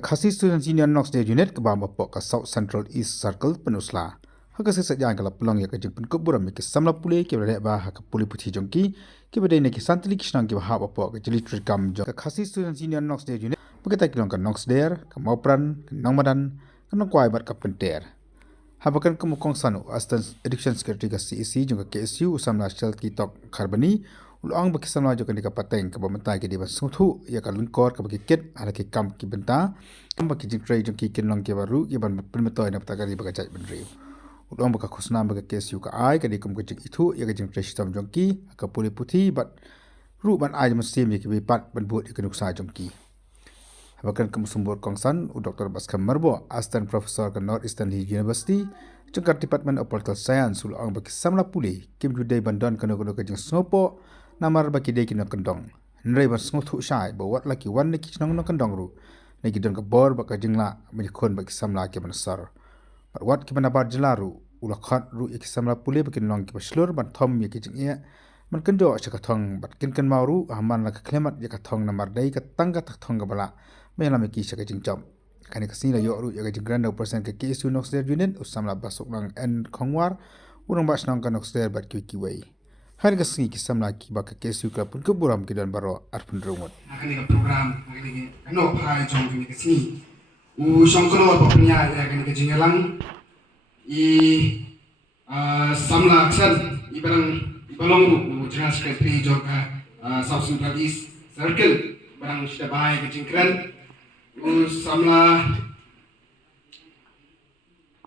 Khasi student senior Knox Day unit ke bawah pok ke South Central East Circle penusla. Haka sesajang kalau peluang ya ke jeng penkuburan ke samla pulih ke berada bah ke pulih putih jongki ke berada ke santli kisnang ke bah pok ke jeli trikam jong ke Khasi student senior Knox Day unit begitu kilong ke Knox Day ke Maupran ke Nongmadan ke Nongkwai bat ke Penter. Habakan ke mukong sanu Assistant Education Secretary ke CEC jong ke KSU samla shell kitok karbani ulang bagi samla jong ke pateng ke bementai ke di basuthu ya ke lengkor ke bagi kit ada ke kam ke benta kam bagi jeng tray jong ke kinlong ke baru ya ban permetoi na patagari bagi cai benriu ulang bagi khusna bagi KSU ke ai ke di kum ke jeng itu ya ke jeng tray sistem jong ki ke pulih putih bat ru ban ai mesim ya ke bipat ban buat ya ke nuksa jong ki. Habakan ke musumbur kongsan Dr. Batskhem Marbo, Assistant Professor ke North Eastern University, jengkar Department of Political Science ulang bagi samla pulih kim judai bandan kena ke jeng snopo namar bagi dei kena kendong. Nrai ban sngoth usai bawat laki wan laki chnong no kendong ru. Nagi don ke bor baka jengla menyekon bagi samla ke bansar. Wat ke banabar jelaru ulakhat ru ik samla pulih bagi nong ke baslur ban thom ye ke jeng ia man kendo chakathong bat kin mauru haman la klemat ye kathong namar dei ka tangga thong ga bala melam ki shaka jingchom kani kasini la yoru ya jing grand percent ke KSU Knox Day unit usamla basuk lang en khongwar urang bas nang ka Knox Day bat ki wei har kasini ki samla ki ba ka KSU ka pun keburam ki dan baro arpun rungut kani ka program kani no phai jong kani kasini u shongkono papnya ya kani ka jingalang i samla aksan ibarang ibalong ru general secretary joka South Central East Circle barang sudah bahaya ke jingkran samla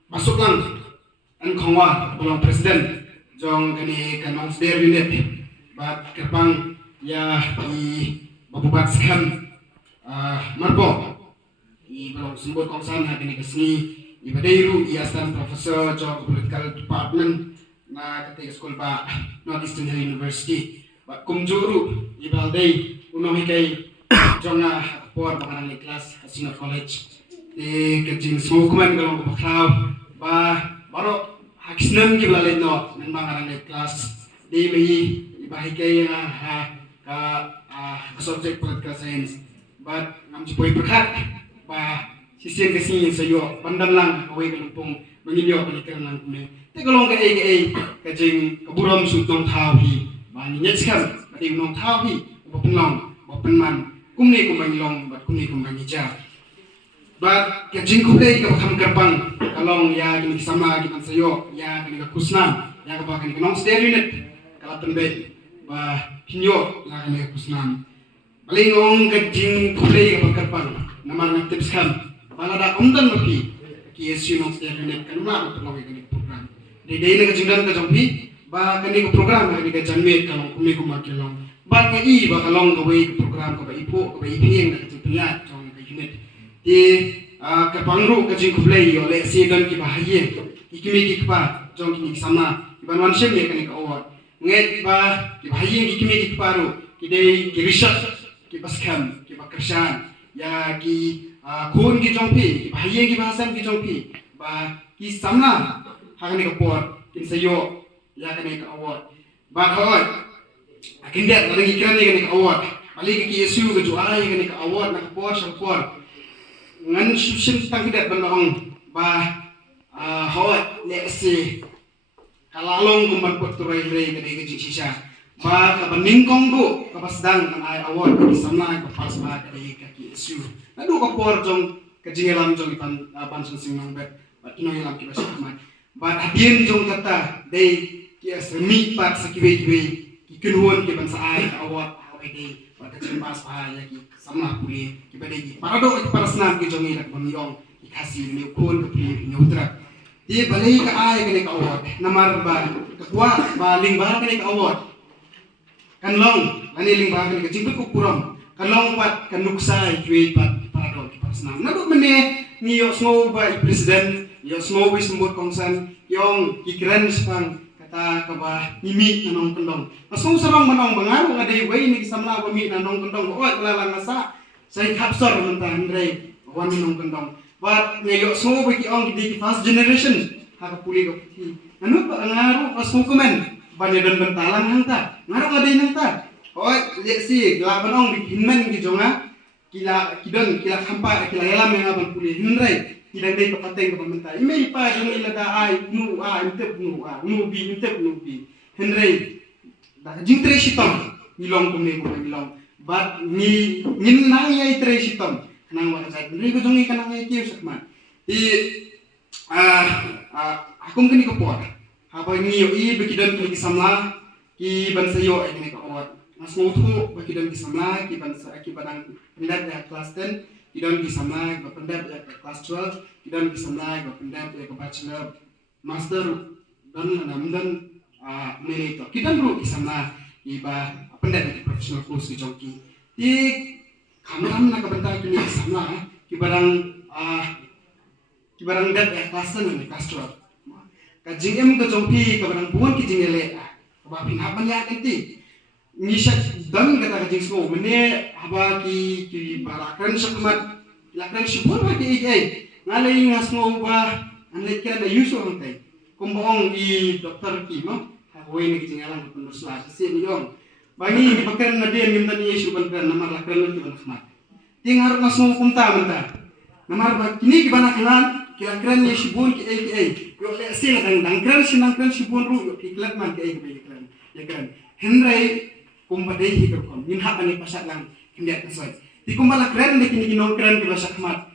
masuk lang an khongwa belum presiden jong kani Knox Day unit bat kepang ya i babu Batskhem marbo i belum sembut kongsan kani kesini i badairu i assistant professor jong political department na ketika sekolah ba North Eastern University ba kumjuru i baldei unom hikai jonga por bakanan ni kelas senior college di kejing smokeman kalau bakau ba baro haksnem ki blalai no memang anak ni kelas di mehi ibahikai ha ka subject political science but ngam jipoi perkat ba sisian kesini sayo pandan lang away kalumpong menginyo balikan lang kume te kalong ka ai kejing kaburam sutong thawi ba nyet skam kati nong thawi bapulong bapenman kumni kumangilong bat kumni kumangija bat kejing kuplay ka bakam karbang kalong ya gini sama gitan sayo ya gini ka kusnan ya ka bakani Knox Day unit kala tembe ba pinyo la gini ka kusnan balingong kejing kuplay ka karbang namar ng tips kam bala da umdan mapi KSU Knox Day unit kanuma ko gini program de na kejing dan ka jompi ba kani ko program gini ka janmet kalong kumni kumangilong bat nga i ba kalong gaway program ka ba ipo ka ba iping na katipilat tong ka unit di ka pangru ka jing kublay yo le sidan ki bahaye ikimi ki pa jong ki sama iban wan shem ye kani ka award nget ba ki bahaye ikimi ki paru ki dei ki research ki Batskhem ki bakrashan ya ki khon ki jongpi ki bahaye ki bahasan ki jongpi ba ki samna hagani ka por kin sayo ya kani ka award ba hoy akin dia lagi kiran ni kani award balik ke KSU ke juara kani ka award nak por sapor ngan susin tang dia banong ba hawa le si kalalong kumban pot turai rei kani ke sisa ba ka baningkong do ka pasdang kan ai award ke samna ka pas ba kani ka KSU nadu ka por jong ka jingelam jong pan sing nang bet ba tinoy lam ki basa man ba hadien jong kata dei kias mi pat sakiwe kinuan ke bansa ai awat awai dei pada cempas bahaya ki sama puli ki bade ki parado ki parasnan ki jongi nak banyong ki khasi ni kon ke pri nyutra di balai ka ai ke ka awat namar ba kakwa ba ling ba ke ka awat kan long ani ling ba ke jimput ku puram kan long pat kan nuksai ki pat parado ki parasnan nadu mene ni yo smo ba president yo smo bi sumur kongsan yong ki kran spang kaba mimi na Nongkyndong masong sarong manong bangaw nga day way ni samla ba mi na Nongkyndong o lalang sa say kapsor man ta andre wan ni Nongkyndong but ngayo so ba ki ong di first generation ha puli ko ano pa ngaro masong kumen ba ni dan bentalang hang ta ngaro nga day nang ta o le si laban ong di hinmen ki jonga kila kampa kila yalam yang abang pulih hindrai kila dai kapateng ke pemerintah ime pa jong ila da ai nu intep nu bi hindrai da jingtre sitam milong kumne ko milong but ni nang yai tre sitam nang wa sai hindrai ko jong ikan nang yai kiu sakman akum kini ko por haba ni yo bekidan ki samla ki bansa yo ini ko or mas ngutu bekidan ki samla ki bansa ki badang pendap ya kelas 10 kidan ki samla ki pendap ya kelas 12 kidan ki samla ki pendap ya bachelor master dan namdan mene to kidan ru ki samla ki ba pendap ya professional course ki jongki ti kamram na ka benta ki samla ki barang dat ya kelas 10 ni kelas 12 ka jingem ka jongpi ka barang buon ki jingele ka ba pin hapan ya nanti nisha dan kata ka jingso mene haba ki balakran sakmat lakran sibon ba ki ai ngalai ngasmo ba anle kira da yusu hantai kumbong i dokter ki mo ha hoi ni jingalan ko nusla si ni yong bangi ni pakan na dia minta ni yesu ban kan namar lakran ni ban khmat tingar ngasmo kumta menta namar ba kini ki bana kalan kira-kira ni sibun ki ai yo le sila dang kran sibun ru ki klat man ki ai kran ya kran henrai kumbadai hi kom min ha ani pasak lang kindia kasai di kumbala kran de kini kinong kran ki basak mat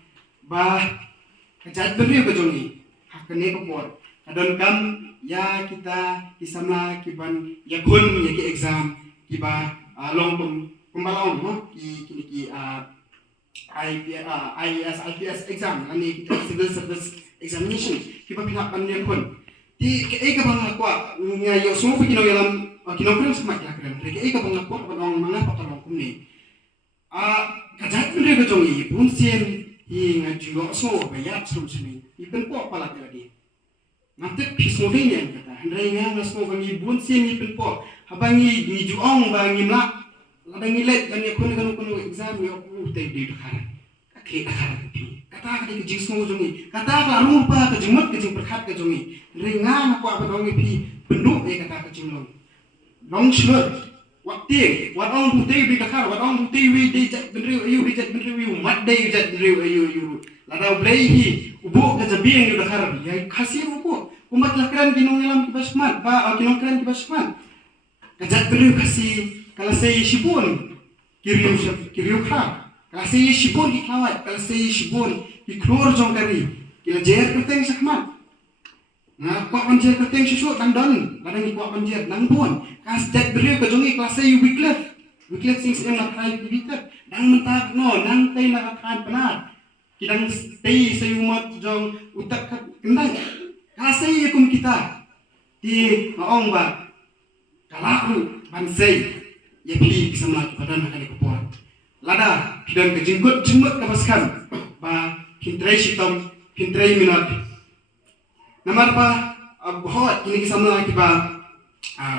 ba kajat beri ko jongi hakane ko por adon kam ya kita kisamla kiban Ïakhun ya ki exam kiba long kumbalong mo ki kini ki IPS exam ani kita civil service examination kiba pinapan niya kon di ke ka bang akwa nga yo sumo kino yalam kino kren sama klan ke ka bang akwa bang mga patalong kumni kajat pun ko jongi punsien hi nga julo so bayat sum sini ipen po pala lagi nanti pismo kini kata hendrai nga so bang punsien ipen po habangi ni juong bang imla ladang ilet dan Ïakhun kan exam yo utai di dekat kata ke jing semua jongi kata ke rupa ke jemut ke jing perkat ke jongi ringan aku apa dongi pi penduk kata ke jing long shlut waktu wadong putih di dekat wadong putih wi di jat benriu ayu di jat benriu mat dai jat benriu ayu ladau bleihi ubu ke jabing di dekat ya kasih ubu umat lakran kinong ilam kibasman ba kinong kran kibasman kajat benriu kasih kalau saya sibun kiriu kha kalau saya sibun di klawat kalau saya sibun di keluar jong kari kila jer kerteng sakmat na kwa panjer kerteng susu dang don ladang ni kwa panjer nang pun kas jat beriu ke jongi kelas saya weeklet sing sem nak khai bibiter dang mentak no nang tei nak khai penar kidang tei sayumat jong utak kendang kalau saya kum kita di maong ba kalaku bansai ya pi kisamla badan akan dikuat lada pidang kejingkut jemut ke Batskhem ba pintrai sitom pintrai minat namar ba bahot kini kisamla kiba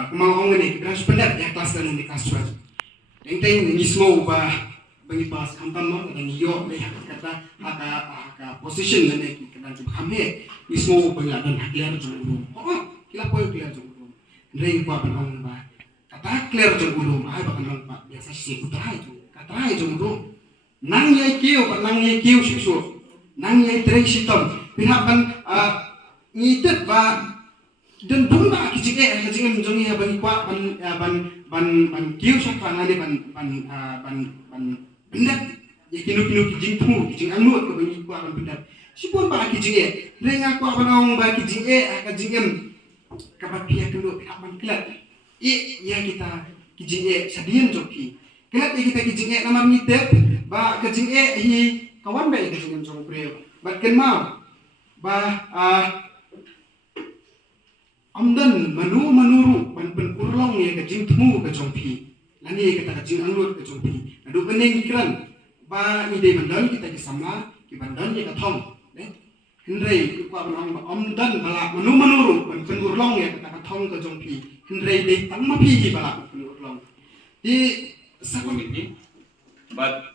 kumang ini kita sependat ya kelas dan di kelas 12 teng nismo ba bagi pas kampam mo dan yo le kata haka position dan kita kami nismo pengadan hakliar julu kila poy clear julu rei pa panong ba kata clear julu ai ba kanong pa biasa si utrai julu nang yai kiu susu nang yai trei sitom pinapan ngitet ba dan bunda kijike menjongi bagi kwa ban kiu sakra ngani ban bendat ya kinu kijing anu ko bagi kwa ban bendat sipun ba kijike renga kwa banong ba kijing kapat pihak dulu pinapan kelat ya kita kijing sadian joki kelat ya kita kijing namar ngitet ba kijing hi kawan ba kijing jong breu bat ken mau ba amdan manuru ban urlong ya kajing temu ke jongpi lani kata kajing anglut ke jongpi adu beneng ikran ba ide bandan kita kisamla ki bandan ya kathong hendrei kwa banong amdan bala manuru ban urlong ya kata kathong ke jongpi hendrei de tangma pi bala urlong di sakon ini but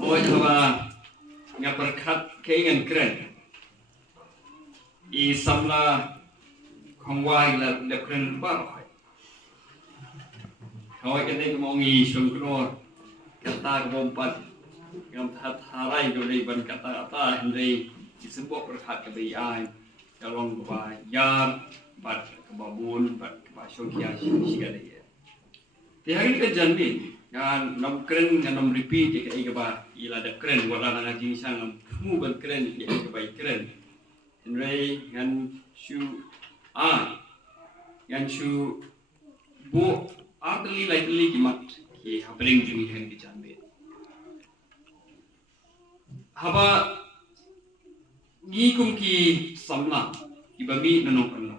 hawa ngaperkat keingan keren i samla khongwai la kren ba khoi khoi cái này mong nghi sung kro kata ko pat ngam harai dole ban kata hendai disebut berkat kebayan kalong ba yam bat kebabun bat basyokia sigala ya tiari ke janbi kan nam keren kan nam repeat ke ba ila da keren wala na jing sang mu ban keren ya ke bai keren hendai kan shu yan shu bo atli likely kimat ki happening jumi hen ki janbi haba ni kum ki samna ki bami nanong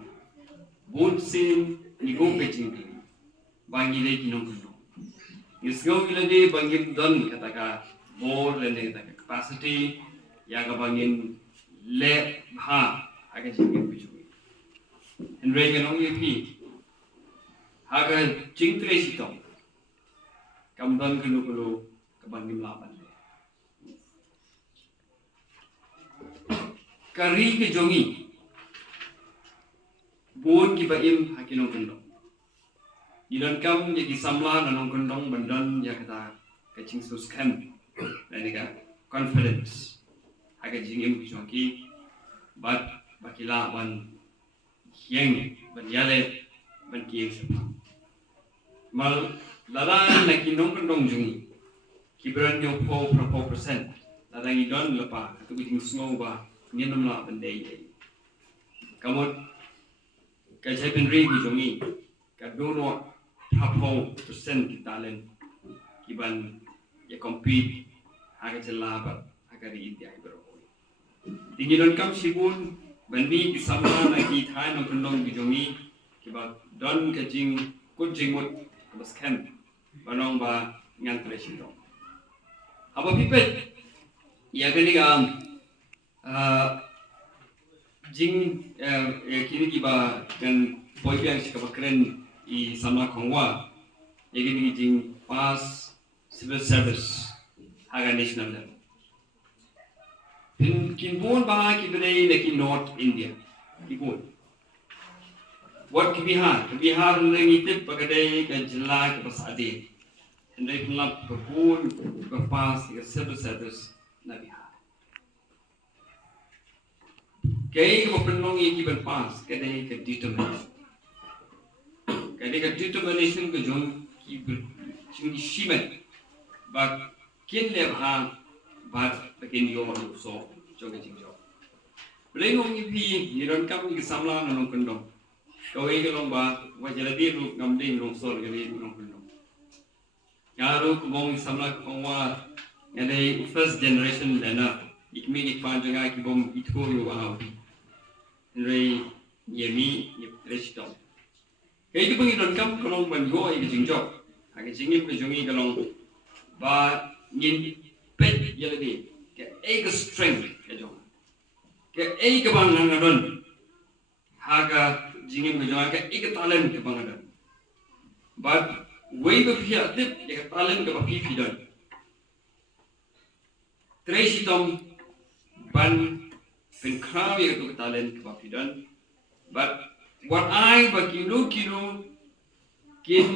bon sin ni gom pe ching bangi le ki nong kundo isgo ile de bangim don kataka more le ne taka capacity ya ga bangin le ha aga ching pi chu en re ga nong ye pi haga ching tre si tong kam don kulo ka bangim la ban kari ke jongi bon ki baim hakinong kundong idan kam ye ki samla nanong kundong bandan ya kata kaching suskem lanika confidence haga jingim ki jongi bat bakila ban hieng ban yale ban ki mal laran na kinong kundong jongi kibran yo po 4% ladang idon lepa tu biting snow ba nyenam la bendai kamot kajai penri di jongi kadono hapo persen kita len kiban ya compete haga jela ba haga ri india ibro tinggi don kam sibun bandi ki samna na ki thai no kundong di jongi kiba don kajing kujingmut Batskhem banong ba ngan presiden apa pipet ya kali jing kini kiba kan boy yang sikap keren I sama kongwa yagini jing pass civil service haga national level kin bon ba ki bere leki north india ki bon what ki bihar lengi tip bagade ka jilla ka pasade hendai kulap ka bon ka pass ka civil service na bihar kay ko penong ki ban pass kadai ka determination ka jong ki chung shimen ba kin le ha ba takin yo so jong jing jo lengong pi ni ron kam ki samla na nong kundong kawai ka long ba wa jala di ru ngam ding nong so ga di nong kundong yaro ko bong samla ko wa ngade first generation lena ikmi ik pa janga ki bom itko yo wa Ray yemi yep restong. Kaya itu pengidon kam kalau banyo ay kejingjok, agak jingip kejongi kalau ba ngin pet yaladi, ke egg strength kejong, ke egg kebangangan, haga jingip kejong ke egg talent kebangangan. But way berpihak tip, ya talent kebapifidan. Tresitom ban penkraw ya tu talent kebapidan, but what I kilo kin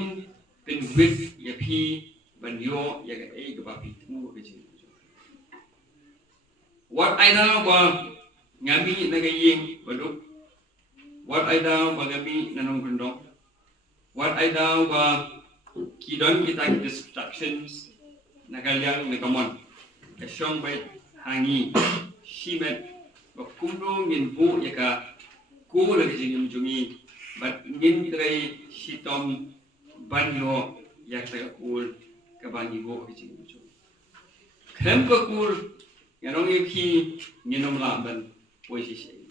penwit ya pi banyo ya ke kebapitu kecil. What I dah ba ngami nagaying baduk, what I dah ba ngami Nongkyndong, what I dah ba kidon kita distractions nagalyang nagamon, kasyong bay hangi, shimet kumdo ngin bu ya ka ko lagi jing jungi but ngin trai sitom banyo ya ka kul ka bani bo jing jungi krem ka kul yanong yaki nginom la ban poisi sei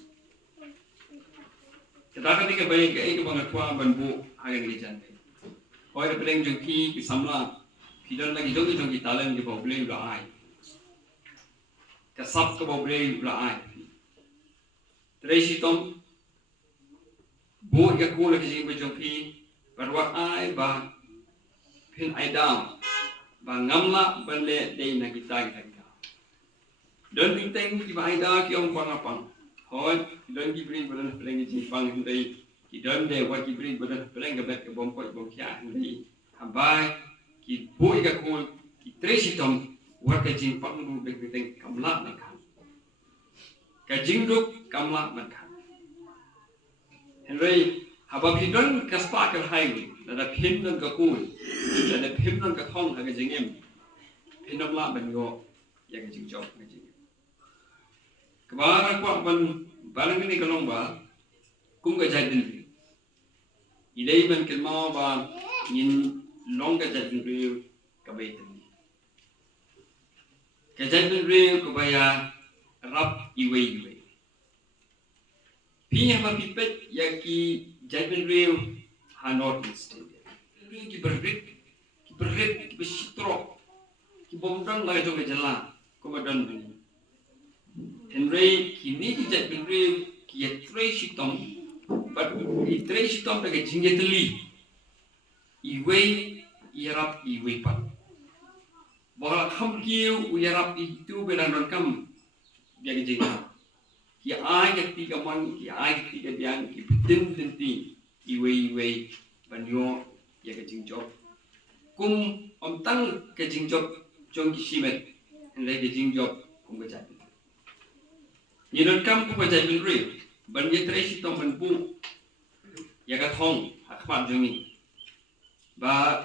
kita ka bai ka ek bang atwa ban bu hagang ni jan hoi peleng jungi ki samla pidon lagi jongi talan di problem la ai ka sab ka problem la ai Tresitom bo ya ko la kijing bajongpi barwa ai ba pin ai down ba ngamla banle dei na kita don binteng ki ba ida ki ong pangapang hoi don ki brin badan peleng ji pang hindai ki don de wa ki brin badan peleng ga bet bom ko bom kya hindai habai ki bo ya ko ki tresitom What kajing pak ngu begitu kamla makan. Kajing duk kamla makan. Henry haba bidon kaspa kerhai. Nada Phim dan kakul. Nada Phim dan kathong haga jingem. Phim la bengo ya kajing job kajing. Kebara kuat ban barang ini kalong ba kum kajai din. Idai ban kelma ba yin long kajai din kabai din. Kejadian real kebaya rap iwe. Phim apa pipet yaki jadian real hanor instant. Real ki berrit ki besitro ki bomdang lagi jong jala komadan bani. Henry kini ki jadian real ki etre sitom, but etre sitom lagi jinggeteli. Iwe irap iwe pat. Bahwa hamkiu uyarap itu benar kam dia kejengah. Ki ai ketika man ki ai ketika dia ki tin tinti iwe banyo ya kejeng job. Kum tang kejeng job jong ki simet hendak kejeng job kum kejat. Ni kam kum kejat binri ban ye tresi tom ban bu ya ka thong hakmat jongi. Ba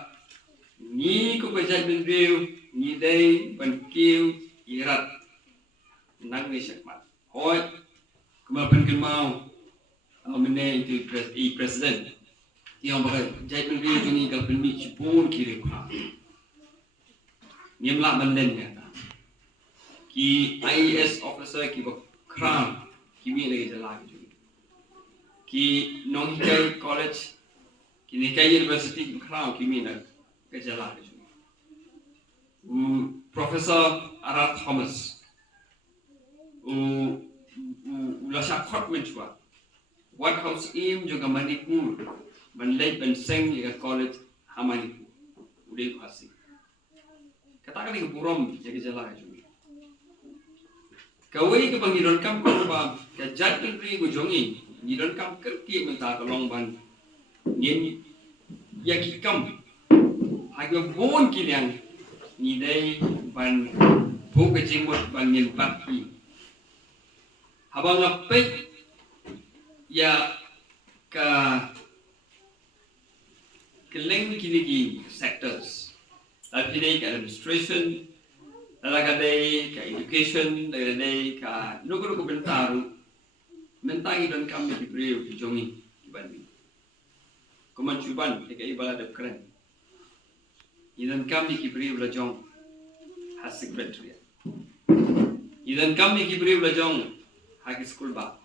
ni kum kejat binri ni day ban kiu irat nang ni sakmat hoi kemapan kemau amene itu president yang bagai jai ban kiu ni kal ban mi chipun kiri kha nyemla banden ya ki IAS officer ki bak crown ki mi lagi jala ki Nongkyndong college ki Nikai university ki crown ki mi nak ke jala Professor Arat Thomas Lasha Khot Menchwa What House Im juga Manipur Manlay Benseng Yaga College Hamanipur Udai Pasi Katakan ni Purom Jaga Jala Jumi Kawai ke Bangiron Kam Korba Kajat Negeri Gujongi Ngiron Kam Kerki Mentah Kalong Ban Nyen Yaki Kam Haga Bon Kiliang ni day ban bu kejing buat bangin pagi habang apa ya keleng kini sectors tapi ke administration lagi ke education lagi ke nugu bentaru mentangi dan kami di beliau di jongi di banding kemancuban ke ibadah keren Idan kami kibri belajong hasik betria. Idan kami kibri belajong haki school ba.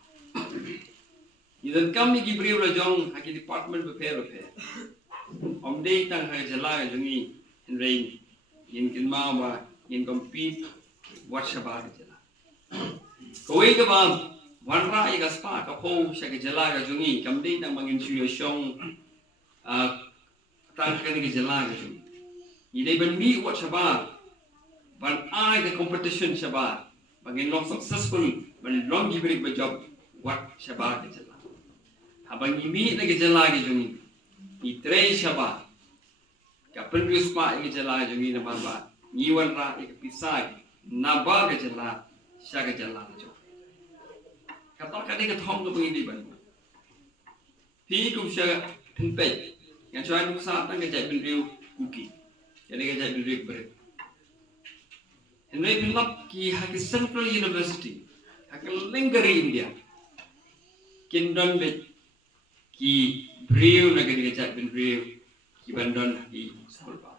Idan kami kibri belajong haki department repair. Day tang haki jala jungi in rain in kilma ba in compete what shaba jala. Koi ke ba wanra iga spa ka po siya jala jungi day tang mangin suyosong tang kani jala jungi. Ini ban mi wat shabar ban ai the competition shabar bangin long successful ban long gibrik ba job wat shabar ke jala habang imi na ke jala ke jungi ni tre shabar ka pendus pa ke jala jungi na ba ni wan ra ke pisai na ba ke jala sha ke jala jo kata ka ke thong ko bangin di ban pi kum sha pin pe yang chuan nuk sa tang ke jai bin riu kuki jadi kerja di River. Henry Philip ki haki Central University, haki Lengari India. Kindon bet ki Brio negeri kerja di Brio ki Bandon haki sekolah ba.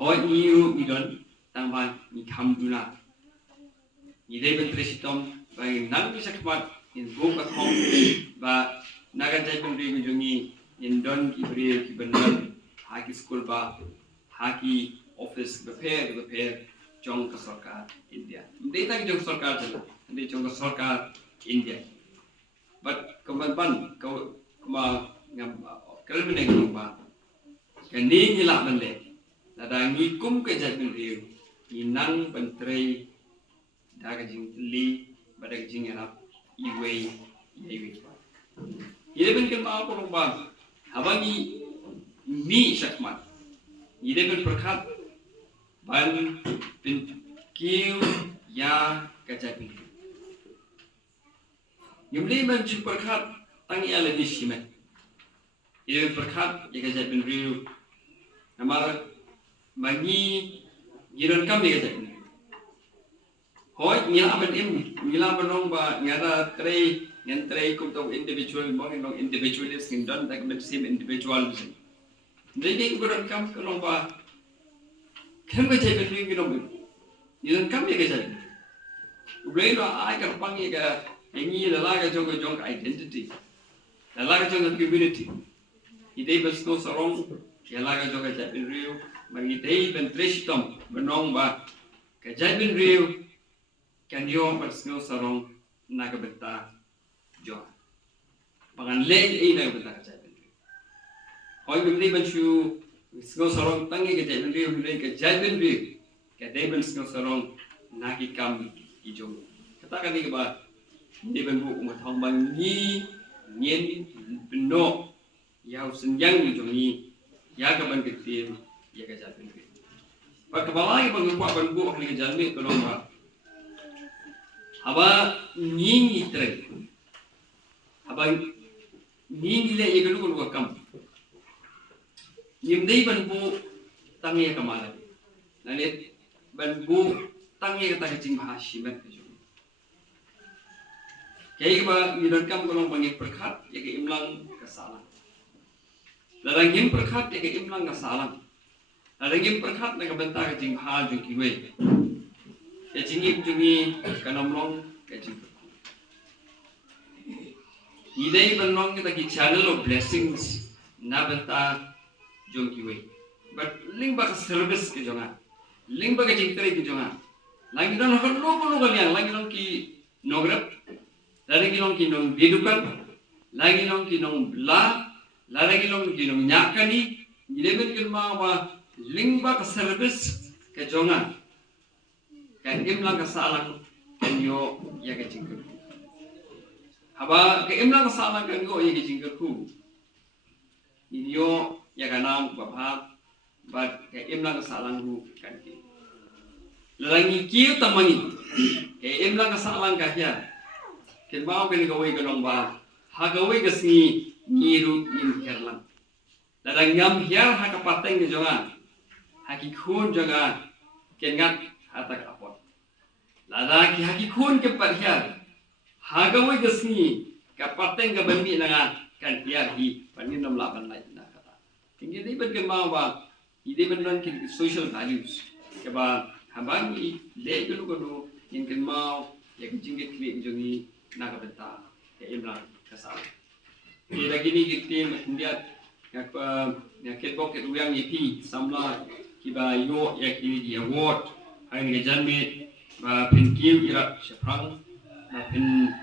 Hoi niu midon tambah ni kamduna. Ni dei bentresitom bagi nang bisa kemat in buka hong ba naga jai Brio jungi in don ki Brio ki Bandon haki school ba haki office repair jong ka sarkar India. Dei tak jong sarkar jala, dei jong ka sarkar India. But keman kema ngam kelmene ngam ba. Kani ngila mele. Nada ngikum ke jat riu. Inang bentrei daga jing li badag jing erap iwe. Ye ben kema ko ba. Habangi mi syakmat. Ide ben perkat ban pin kiu ya kajat ni yumli man chu perkhat tangi ala di simet ile perkhat ya kajat bin riu namar bagi giron kam ya kajat ni hoi ngila ban ngila banong ba ngara trei ngan trei kum to individual mo ngong individualist ngin don tak ben sim individualism jadi giron kam kalong ba kem kajat bin riu giron giron kam ya kajat ublei lo ai ka pang ya ka ini adalah jong identity, adalah jong community. Ini bersno sarong, adalah jong kejadian real. Bagi ini bentresitom, benong ba kejadian real. Kanyo bersno sarong naga benta jong. Pangan leh ini naga benta kejadian real. Hoi beli bensu bersno sarong tangi kejadian real, beli kejadian real. Kejadian bersno sarong nagi kami hijau. Katakan ini ba. Di bentuk umat hambang ni nyen beno yau senjang ni jongi ya kaban ketim ya kajat bentuk. Pak kebalai bang kuat bentuk hari kejalmi tolong ba. Aba ni tre. Aba ni le ye gelu gelu kam. Nyimdei bentuk tangi kemana? Lalit bentuk tangi kata kecing bahasimat. Kaya ba gidan kam kolong bangin perkhat ya ke imlang kasalan. Larangin perkhat ya ke imlang kasalan. Larangin perkhat na kabenta ka jing ha jung kiwe. Ya jingip jungi kanomlong ka jing. Idai banlong kita ki channel of blessings na benta jung kiwe. But ling ba ka service ke jonga. Ling ba ka jing teri ke jonga. Lagi don holo holo kalian lagi don ki nograp. Lagi long kinong bidukan, lagi long kinong bla, lagi long kinong nyakani, gilebet kilma wa lingba ka service ke jonga, kan imlang kasalang kanyo ya ke jingker. Haba ke imlang kasalang kanyo ya ke jingker ku, inyo ya kanam babha, but ke imlang kasalang ku kan ki. Lalangi kiu tamangi, ke imlang kasalang kahya. Kelbau kini gawai galong ba, ha gawai kasi niru in kerlan. Ladang ngam hiar ha kapateng ni jonga, ha kikun jonga kengat hatak apot. Ladang ki ha kikun kepat hiar, ha gawai kasi kapateng ka bambi nanga kan hiar hi panin nam laban lai na kata. Tinggi ni ben kelbau ba, ide ben lan ki social values. Keba habang i le gulu in kelbau ya kijingit kini jongi naga benta ya imlang kasal. Di lagi ni kita melihat yang ketbok ketuyang ipi samla kiba yo ya kini di award hari ni janme pin kiu ira seprang pin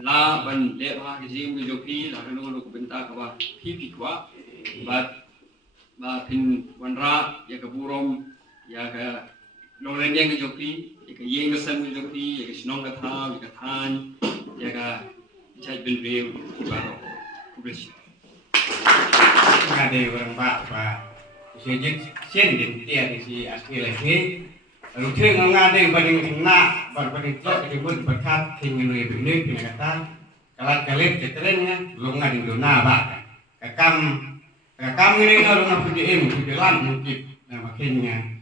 la ban lepa kizim jopi la kanu lu benta kawa pipi kwa pin wanra ya keburom ya ke Nongkyndong yang jopi, ya ke yang kesan jopi, ya ke sinong katha, ya ke than, ya ke cai bin real, baru publish. Ada orang pak, sejak sen dia di si asli lagi. Lalu dia ngada banding nak, banding tok disebut berkat tinggal lebih ini punya kata. Kalau kalian keterennya, belum ngada dona pak. Kakam ini kalau nak punya punya lan mungkin, nama kenya.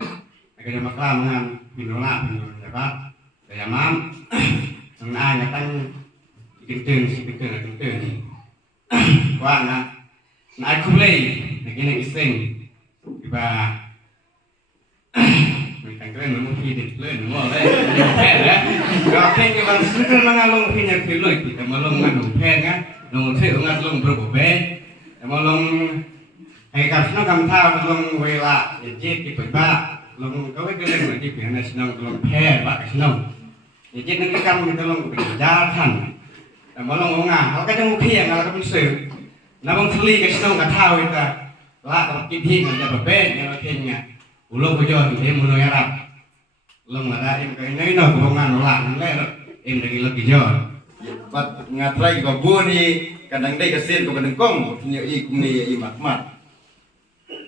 Kaya maklam binola apa? Kaya mam, ang naayatan ikintung si ikintung. Wah na kumulay naging iseng iba may tangkren mo hidit le mo le pera ga ken ke bang sukar mangalong pinya piloy kita malong ngadu penga no the ngadlong brobe malong ay kapsno kam tha malong wela je ki pa long kau itu lagi macam ni, nak senang long pair, pak senang. Jadi nak kita kita long berjalan, malang ngah, kalau kita mau kian, kalau kita mesti, nak mengteli kita senang kat tahu kita, lah kalau kita kita berbeda, kalau kiannya, ulang bujon, mulai Arab, long ada kaya ini nak golongan ulang, lagi bujon. Bat ngatrai ko buni kadang dai kasen ko kadang kong punya kumni makmat.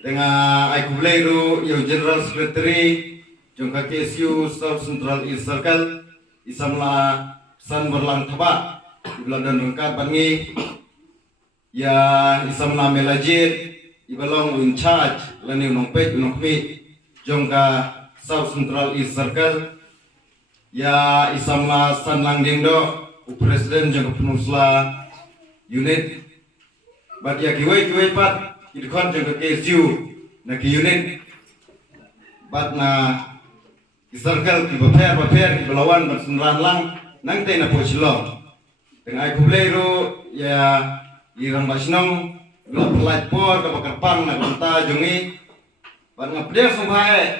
Dengan ai kublairu yo general secretary jongka KSU South Central East Circle isamla san berlang thaba ibladan rengkat bangi ya isamla melajit ibalong in charge lani nongpet nongmi jongka South Central East Circle ya isamla san Nongkyndong Presiden jongka penusla unit bat ya kiwai pat idkhon jongka KSU na ki unit bat na circle ki baper ki belawan bersenran lang nang te na pochilo tengah ku blero ya irang basnong la pelat por ka bakarpang na konta jongi bat ngapde sumbai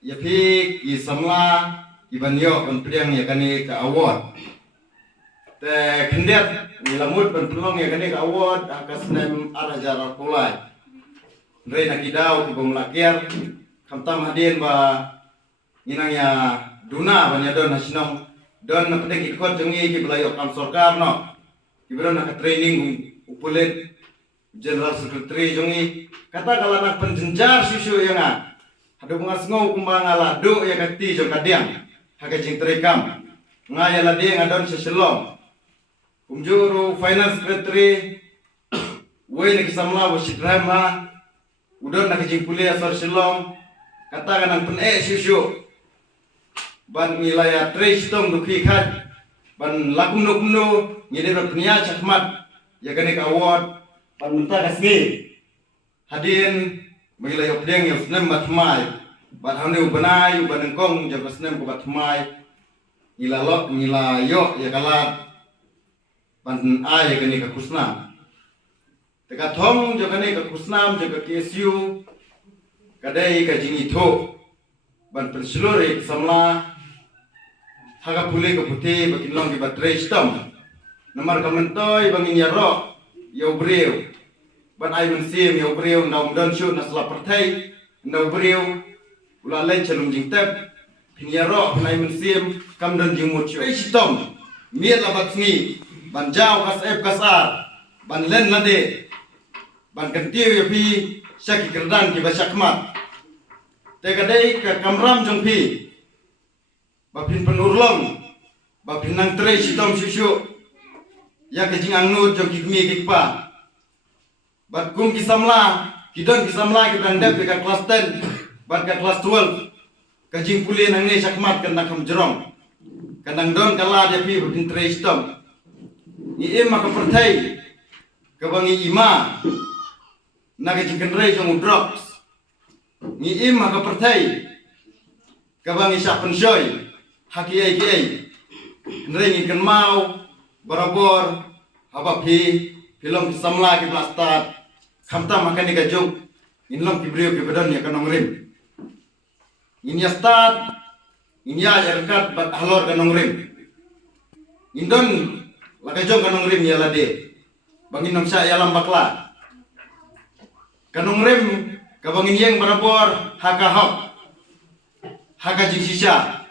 ya pi ki samla ki banyo ban priang ya kani ka award te khendet ni lamut ban pelong ya kani ka award akas nem arajar kulai reina kidau ki bom lakiar kamtam hadin ba inang ya duna banya don hasinong don na pedek ikot jongi ki belayo kam sorkar no ki beron na training upulet general secretary jongi kata kala nak penjenjar susu yang hadu bungas ngau kumbang ala do ya kati jong kadiang haga jing terekam ngaya ladi ngadon seselom kumjuru finance secretary we ni kisamla wasikrama udon nak jing kuliah sor selom kata kanang pen susu ban wilayah Tristom dukhi khat ban lakumno ngide ban pnia chakmat ya gane ka award ban menta kasni hadin wilayah pedeng yang snem matmai ban hamne ubanai ubanengkong jaga snem ko batmai ngilayo ya kalat ban ai gane ka kusna teka thong jaga ne ka kusnam jaga KSU kadai ka jingi tho ban pensilore samla haga pulih ke putih bagi long ke baterai stem nomor komentoy bangin yaro yo breu ban ai mensim yo breu ndong don shoot na sala pertai ndong breu ula len chelum jingtep pin yaro ban ai mensim kam don jingmut shoot stem miet la batngi ban jaw kas ep kasar ban len lade ban kentiu ya pi syaki kerdan ki basakmat tegadai ka kamram jong pi bapin penurlong bapin nang tre sitom susu ya kejing angnut jong kikmi kikpa bat kum kisamla kidon kisamla kidandep ka kelas 10 bat ka kelas 12 kejing pulih nang ne sakmat kan nakam jerong kanang don kala dia pi bapin tre sitom ni maka pertai kabangi ima na kejing kenre jong drugs ni maka pertai kabangi sapen soy haki nringin kan mau barabor apa film samla ki plastat khamta makan ni gajuk inlom ki brio ki badan ya kanong rim inya start inya yarkat bat halor kanong rim indon lagajong kanong rim ya lade bangin nom sa yalam bakla kanong rim kabangin yeng barabor haka hok haka jing sisa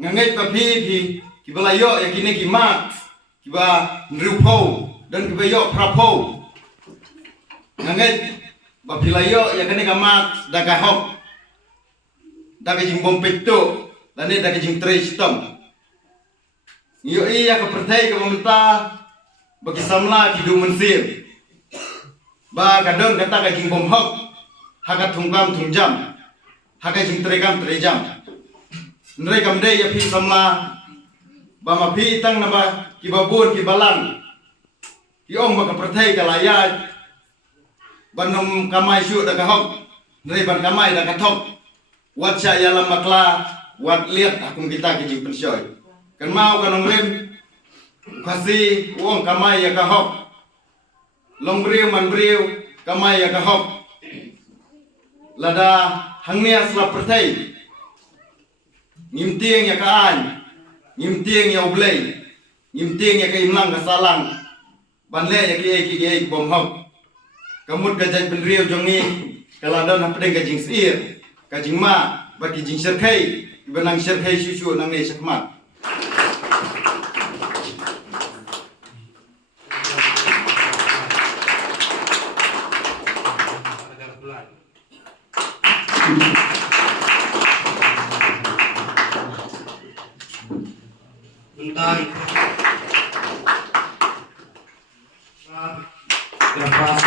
ngangai pa pi kibalayo ya kini kimak kiba nrupo dan kibayo prapo ngangai ba pilayo ya kini kamak daga hok daga jing bompekto dan daga jing tristom yo iya ka pertai ka mamta bagi samla kidu mensir ba kadon kata ka jing bom hok haka tunggam tungjam haka jing tregam trejam nrai kam dei ya pi samla ba ma pi tang na ba ki babun ki balang ki ong ba ka perthai ka layat banom kamai syu da ka hok nrai ban kamai da ka thok wat cha ya lam makla wat liat akung kita ki jing pensoi kan mau kan rim kasi uang kamai ya ka hok long briu man briu kamai ya ka hok lada hangnia sla perthai ngimtieng ya kaan ngimtieng ya ublay ngimtieng ya kaimlang kasalang banle ya ki bom hok kamut gajaj benriu jongi kaladon hapdeng kajing sir kajing ma bagi jing serkai benang serkai susu nang ne sakmat tentang lepas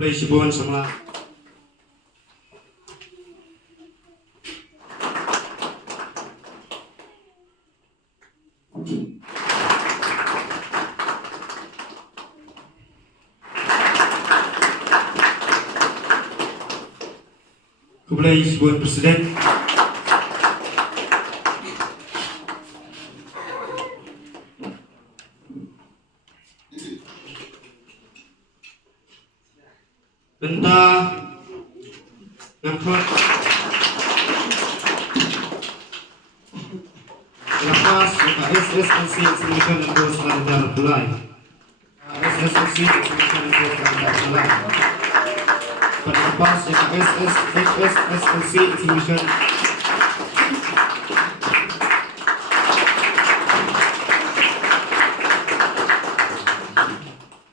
Play Shibun sama Play Shibun Presiden Benta Ngapot Lepas Maka SSLC Exhibition Info Selantar Bulai SSLC Exhibition Info Selantar Bulai Pada lepas Maka SSLC Exhibition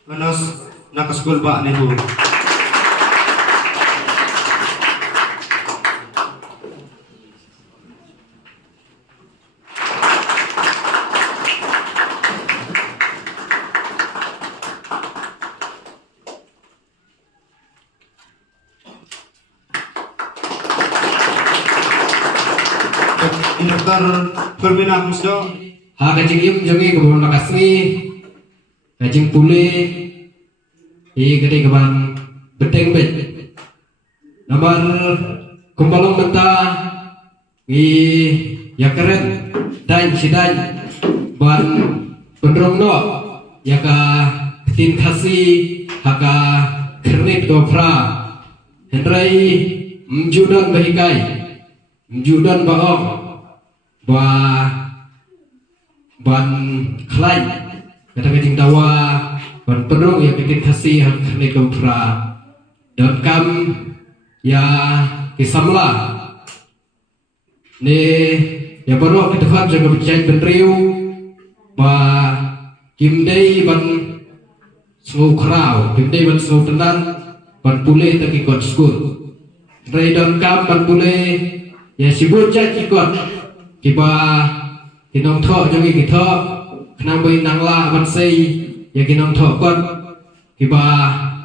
Manos Nakaskul Bak Nehu Dr. Perbina Musdo Kajing im jongi kebun makasri kajing pule gede keban beteng bet nomor kumbalong benta ya keren dan sidan ban pendrong no ya ka tin kasih haka kernet gopra Henry mjudan bahikai mjudan baok ban klai kata kajing dawa ban pendrong ya bikin kasih hak kernet gopra dan kam ya kisamla ne ya baru kita kan jaga berjaya benriu ba kimdei ban slow crowd kimdei ban slow tenang ban pule tak ikut school dan kam ban pule ya sibut cak ikut kiba kinong thok jangi kithok kenang bai nangla ban sei ya kinong thok kot kiba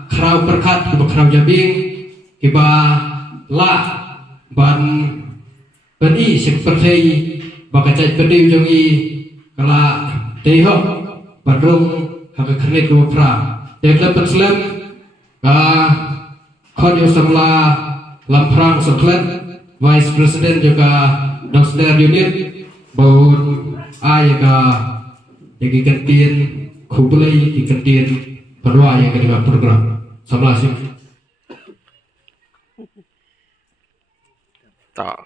crowd perkat kiba crowd jabing kiba la ban bani seperti bakacai pedih jangi kala tehok badrung hak kernet gopra tekla Batskhem kon yo samla lamprang seklet vice president juga Nongkyndong unit baun ayaga yagi kantin kubulai di kantin perwa yang kedua program samla sim tak